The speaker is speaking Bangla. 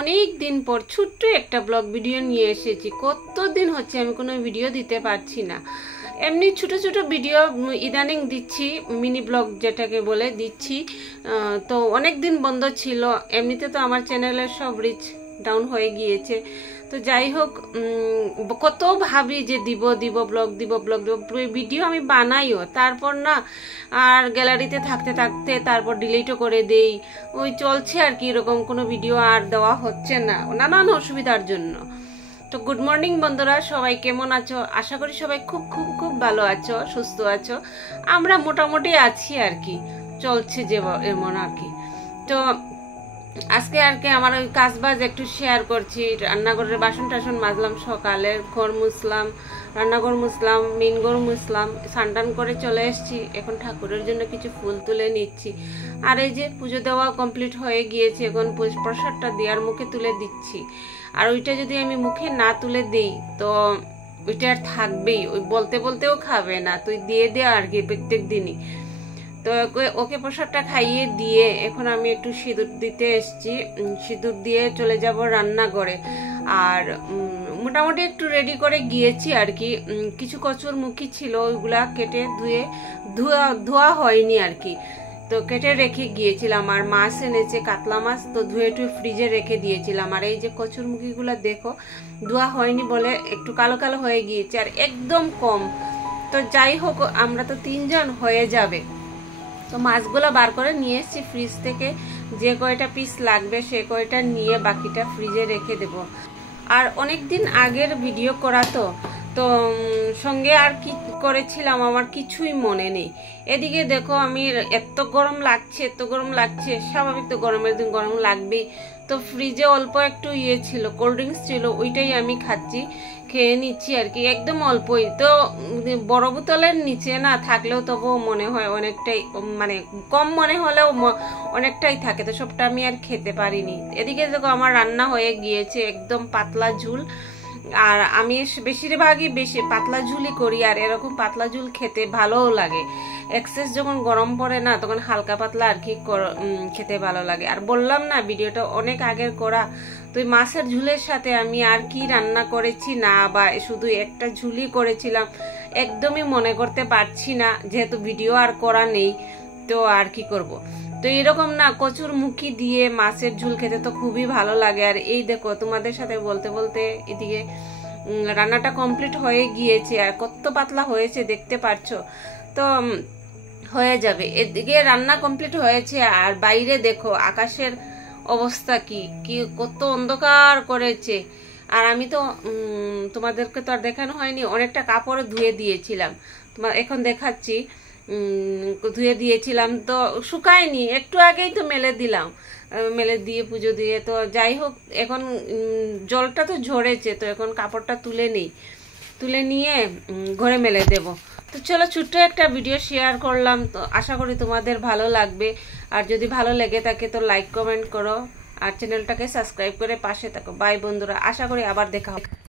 অনেক দিন পর ছোট্ট একটা ব্লগ ভিডিও নিয়ে এসেছি। কতদিন হচ্ছে আমি কোনো ভিডিও দিতে পারছি না। এমনি ছোট ছোট ভিডিও ইদানিং দিচ্ছি, মিনি ব্লগ যেটাকে বলে দিচ্ছি। তো অনেক দিন বন্ধ ছিল। এমনিতে তো আমার চ্যানেলের সব রিচ ডাউন হয়ে গিয়েছে। তো যাই হোক, কত ভাবি যে দিব ব্লগ দিব ভিডিও আমি বানাইও, তারপর না আর গ্যালারিতে থাকতে থাকতে তারপর ডিলিটও করে দেই। ওই চলছে আর কি, এরকম কোনো ভিডিও আর দেওয়া হচ্ছে না নানান অসুবিধার জন্য। তো গুড মর্নিং বন্ধুরা, সবাই কেমন আছো? আশা করি সবাই খুব খুব খুব ভালো আছো, সুস্থ আছো। আমরা মোটামুটি আছি আর কি, চলছে যে এমন আর কি। তো আজকে আর কি আমার ওই কাজবাজ একটু শেয়ার করছি। রান্নাঘরের বাসন টাসন মাজলাম, সকালে ঘর মুছলাম, রান্নাঘর মুছলাম, মেন ঘর মুছলাম, স্নান করে চলে এসেছি। এখন ঠাকুরের জন্য কিছু ফুল তুলে নিচ্ছি। আর এই যে পুজো দেওয়া কমপ্লিট হয়ে গিয়েছে, এখন প্রসাদটা দেওয়ার মুখে তুলে দিচ্ছি। আর ওইটা যদি আমি মুখে না তুলে দিই তো ওইটা আর থাকবেই, ওই বলতে বলতেও খাবে না, তুই দিয়ে দে আর কি প্রত্যেক দিনই। তো ওকে প্রসাদটা খাইয়ে দিয়ে এখন আমি একটু সিঁদুর দিতে এসেছি। সিঁদুর দিয়ে চলে যাব রান্নাঘরে। আর মোটামুটি একটু রেডি করে গিয়েছি আর কি। কিছু কচুর মুখী ছিল, ওইগুলা কেটে ধোয়া হয়নি আর কি, তো কেটে রেখে গিয়েছিলাম। আর মাছ এনেছে, কাতলা মাছ, তো ধুয়ে টুয়ে ফ্রিজে রেখে দিয়েছিলাম। আর এই যে কচুর মুখীগুলো দেখো, ধোয়া হয়নি বলে একটু কালো কালো হয়ে গিয়েছে, আর একদম কম। তো যাই হোক, আমরা তো 3 জন হয়ে যাবে। তো মাছগুলো বার করে নিয়ে এসেছি ফ্রিজ থেকে। যে কয়টা পিস লাগবে সে কয়টা নিয়ে বাকিটা ফ্রিজে রেখে দেব। আর অনেক দিন আগের ভিডিও করা তো সঙ্গে আর কি করেছিলাম আমার কিছুই মনে নেই। এদিকে দেখো, আমি এত গরম লাগছে, স্বাভাবিক তো গরমের দিন গরম লাগবেই। তো ফ্রিজে অল্প একটু ছিল, কোল্ড ড্রিঙ্কস ছিল, ওইটাই আমি খেয়ে নিচ্ছি আর কি, একদম অল্পই। তো বড় বোতলের নিচে না থাকলেও তবুও মনে হয় অনেকটাই, মানে কম মনে হলেও অনেকটাই থাকে, তো সবটা আমি আর খেতে পারিনি। এদিকে দেখো আমার রান্না হয়ে গিয়েছে, একদম পাতলা ঝুল। আর আমি বেশিরভাগই পাতলা ঝুলই করি, আর এরকম পাতলা ঝুল খেতে ভালোও লাগে। এক্সেস যখন গরম পড়ে না, তখন হালকা পাতলা আর কি খেতে ভালো লাগে। আর বললাম না ভিডিওটা অনেক আগের করা, তো মাছের ঝুলের সাথে আমি আর কি রান্না করেছি না, বা শুধু একটা ঝুলই করেছিলাম একদমই মনে করতে পারছি না, যেহেতু ভিডিও আর করা নেই। তো আর কি করব। তো এরকম না কচুর মুখী দিয়ে মাছের ঝুল খেতে তো খুবই ভালো লাগে। আর এই দেখো, তোমাদের সাথে বলতে বলতে এদিকে রান্নাটা কমপ্লিট হয়ে গিয়েছে, আর কত পাতলা হয়েছে দেখতে পাচ্ছো। তো হয়ে যাবে, এদিকে রান্না কমপ্লিট হয়েছে। আর বাইরে দেখো আকাশের অবস্থা কি কত অন্ধকার করেছে। আর আমি তো তোমাদেরকে তো আর দেখানো হয়নি, অনেকটা কাপড় ধুয়ে দিয়েছিলাম, এখন দেখাচ্ছি। ধুয়ে দিয়েছিলাম তো শুকায়নি, একটু আগেই তো মেলে দিলাম, মেলে দিয়ে পুজো দিয়ে। তো যাই হোক, এখন জলটা তো ঝরেছে, তো এখন কাপড়টা তুলে নিয়ে ঘরে মেলে দেব। তো চলো, ছোট্ট একটা ভিডিও শেয়ার করলাম, তো আশা করি তোমাদের ভালো লাগবে। আর যদি ভালো লেগে থাকে তো লাইক কমেন্ট করো, আর চ্যানেলটাকে সাবস্ক্রাইব করে পাশে থাকো। বাই বন্ধুরা, আশা করি আবার দেখা হবে।